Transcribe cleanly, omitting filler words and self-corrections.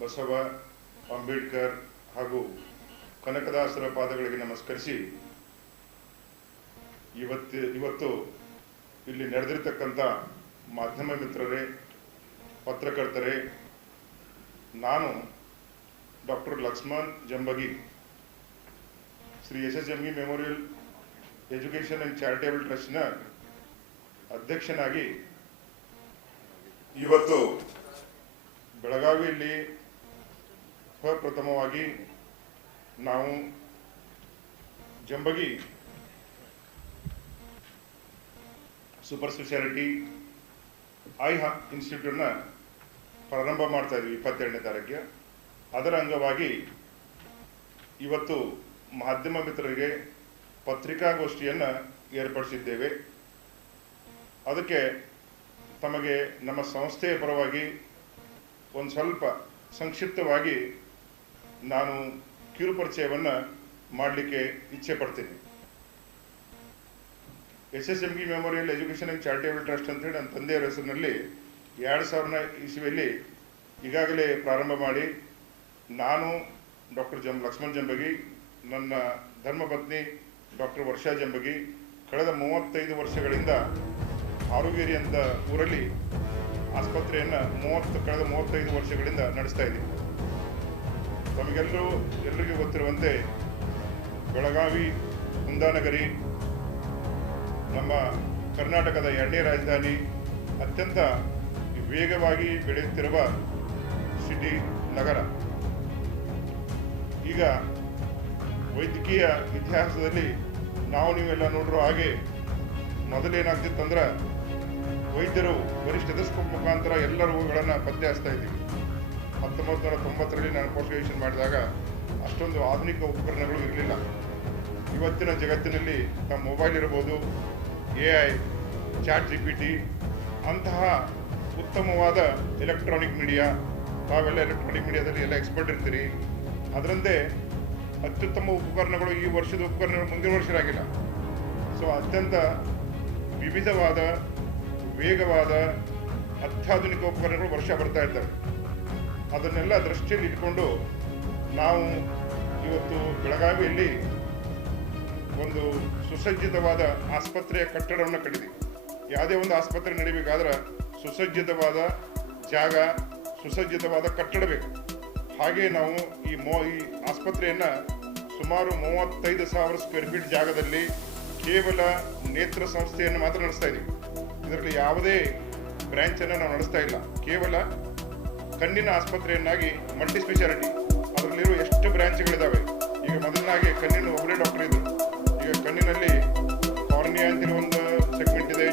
ಬಸವ, ಅಂಬೇಡ್ಕರ್ ಹಾಗೂ ಕನಕದಾಸರ ಪಾದಗಳಿಗೆ ನಮಸ್ಕರಿಸಿ ಇವತ್ತು ಇಲ್ಲಿ ನಡೆದಿರ್ತಕ್ಕಂಥ ಮಾಧ್ಯಮ ಮಿತ್ರರೇ, ಪತ್ರಕರ್ತರೇ, ನಾನು doctor Lakshman Jambagi, Shri SSME memorial education and charitable ಟ್ರಸ್ಟ್ನ ಅಧ್ಯಕ್ಷನಾಗಿ ಇವತ್ತು ಬೆಳಗಾವಿಯಲ್ಲಿ ಪ್ರಪ್ರಥಮವಾಗಿ ನಾವು ಜಂಬಗಿ ಸೂಪರ್ ಸ್ಪೆಷಾಲಿಟಿ ಐ ಇನ್ಸ್ಟಿಟ್ಯೂಟ್ನ ಪ್ರಾರಂಭ ಮಾಡ್ತಾ ಇದ್ವಿ 22ನೇ ತಾರೀಕಿಗೆ. ಅದರ ಅಂಗವಾಗಿ ಇವತ್ತು ಮಾಧ್ಯಮ ಮಿತ್ರರಿಗೆ ಪತ್ರಿಕಾಗೋಷ್ಠಿಯನ್ನು ಏರ್ಪಡಿಸಿದ್ದೇವೆ. ಅದಕ್ಕೆ ತಮಗೆ ನಮ್ಮ ಸಂಸ್ಥೆಯ ಪರವಾಗಿ ಒಂದು ಸ್ವಲ್ಪ ಸಂಕ್ಷಿಪ್ತವಾಗಿ ನಾನು ಕಿರುಪರಿಚಯವನ್ನು ಮಾಡಲಿಕ್ಕೆ ಇಚ್ಛೆ ಪಡ್ತೀನಿ. SSME memorial education and charitable trust ಅಂತೇಳಿ ನನ್ನ ತಂದೆಯವರ ಹೆಸರಿನಲ್ಲಿ 2000 ಇಸ್ವಿಯಲ್ಲಿ ಈಗಾಗಲೇ ಪ್ರಾರಂಭ ಮಾಡಿ, ನಾನು ಡಾಕ್ಟರ್ ಲಕ್ಷ್ಮಣ್ ಜಂಬಗಿ, ನನ್ನ ಧರ್ಮಪತ್ನಿ ಡಾಕ್ಟರ್ ವರ್ಷಾ ಜಂಬಗಿ ಕಳೆದ 35 ವರ್ಷಗಳಿಂದ ಆರೋಗ್ಯರಿ ಅಂತ ಊರಲ್ಲಿ ಆಸ್ಪತ್ರೆಯನ್ನು ಕಳೆದ 35 ವರ್ಷಗಳಿಂದ ನಡೆಸ್ತಾ ಇದ್ದೀವಿ. ಎಲ್ಲರಿಗೂ ಗೊತ್ತಿರುವಂತೆ ಬೆಳಗಾವಿ ಕುಂದಾನಗರಿ ನಮ್ಮ ಕರ್ನಾಟಕದ 2ನೇ ರಾಜಧಾನಿ, ಅತ್ಯಂತ ವೇಗವಾಗಿ ಬೆಳೆಯುತ್ತಿರುವ ಸಿಟಿ ನಗರ. ಈಗ ವೈದ್ಯಕೀಯ ಇತಿಹಾಸದಲ್ಲಿ ನೀವೆಲ್ಲ ನೋಡಿರೋ ಹಾಗೆ ಮೊದಲೇನಾಗ್ತಿತ್ತಂದ್ರೆ ವೈದ್ಯರು ಬರೀ ಸ್ಟೆಥೋಸ್ಕೋಪ್ ಮುಖಾಂತರ ಎಲ್ಲ ರೋಗಗಳನ್ನು ಪತ್ತೆ ಹಚ್ತಾ ಇದ್ದೀವಿ. 1990ರಲ್ಲಿ ನಾನು ಪೋಸ್ಟ್ ಗ್ರಾಜುಯೇಷನ್ ಮಾಡಿದಾಗ ಅಷ್ಟೊಂದು ಆಧುನಿಕ ಉಪಕರಣಗಳು ಇರಲಿಲ್ಲ. ಇವತ್ತಿನ ಜಗತ್ತಿನಲ್ಲಿ ನಮ್ಮ ಮೊಬೈಲ್ ಇರ್ಬೋದು, AI, ಚಾಟ್ GPT ಅಂತಹ ಉತ್ತಮವಾದ ಎಲೆಕ್ಟ್ರಾನಿಕ್ ಮೀಡಿಯಾ, ತಾವೆಲ್ಲ ಎಲೆಕ್ಟ್ರಾನಿಕ್ ಮೀಡಿಯಾದಲ್ಲಿ ಎಲ್ಲ ಎಕ್ಸ್ಪರ್ಟ್ ಇರ್ತೀರಿ. ಅದರಂತೆ ಅತ್ಯುತ್ತಮ ಉಪಕರಣಗಳು ಈ ವರ್ಷದ ಉಪಕರಣಗಳು ಮುಂದಿನ ವರ್ಷ ಆಗಿಲ್ಲ. ಸೊ ಅತ್ಯಂತ ವಿವಿಧವಾದ, ವೇಗವಾದ, ಅತ್ಯಾಧುನಿಕ ಉಪಕರಣಗಳು ವರ್ಷ ಬರ್ತಾ ಇರ್ತವೆ. ಅದನ್ನೆಲ್ಲ ದೃಷ್ಟಿಯಲ್ಲಿ ಇಟ್ಕೊಂಡು ನಾವು ಇವತ್ತು ಬೆಳಗಾವಿಯಲ್ಲಿ ಒಂದು ಸುಸಜ್ಜಿತವಾದ ಆಸ್ಪತ್ರೆಯ ಕಟ್ಟಡವನ್ನು ಕಟ್ಟಿದ್ವಿ. ಯಾವುದೇ ಒಂದು ಆಸ್ಪತ್ರೆ ನಡಿಬೇಕಾದ್ರೆ ಸುಸಜ್ಜಿತವಾದ ಜಾಗ, ಸುಸಜ್ಜಿತವಾದ ಕಟ್ಟಡ ಬೇಕು. ಹಾಗೆ ನಾವು ಈ ಆಸ್ಪತ್ರೆಯನ್ನು ಸುಮಾರು 35,000 ಸ್ಕ್ವೇರ್ ಫೀಟ್ ಜಾಗದಲ್ಲಿ ಕೇವಲ ನೇತ್ರ ಸಂಸ್ಥೆಯನ್ನು ಮಾತ್ರ ನಡೆಸ್ತಾ ಇದ್ದೀವಿ. ಇದರಲ್ಲಿ ಯಾವುದೇ ಬ್ರ್ಯಾಂಚನ್ನು ನಾವು ನಡೆಸ್ತಾ ಇಲ್ಲ. ಕೇವಲ ಕಣ್ಣಿನ ಆಸ್ಪತ್ರೆಯನ್ನಾಗಿ ಮಲ್ಟಿ ಸ್ಪೆಷಾಲಿಟಿ. ಅದರಲ್ಲಿರುವ ಎಷ್ಟು ಬ್ರಾಂಚ್ಗಳಿದ್ದಾವೆ. ಈಗ ಮೊದಲನಾಗಿ ಕಣ್ಣಿನ ಒಬ್ಬರೇ ಡಾಕ್ಟರ್ ಇದ್ದರು. ಈಗ ಕಣ್ಣಿನಲ್ಲಿ ಕಾರ್ನಿಯಾ ಅಂತಿರೋ ಒಂದು ಸೆಗ್ಮೆಂಟ್ ಇದೆ,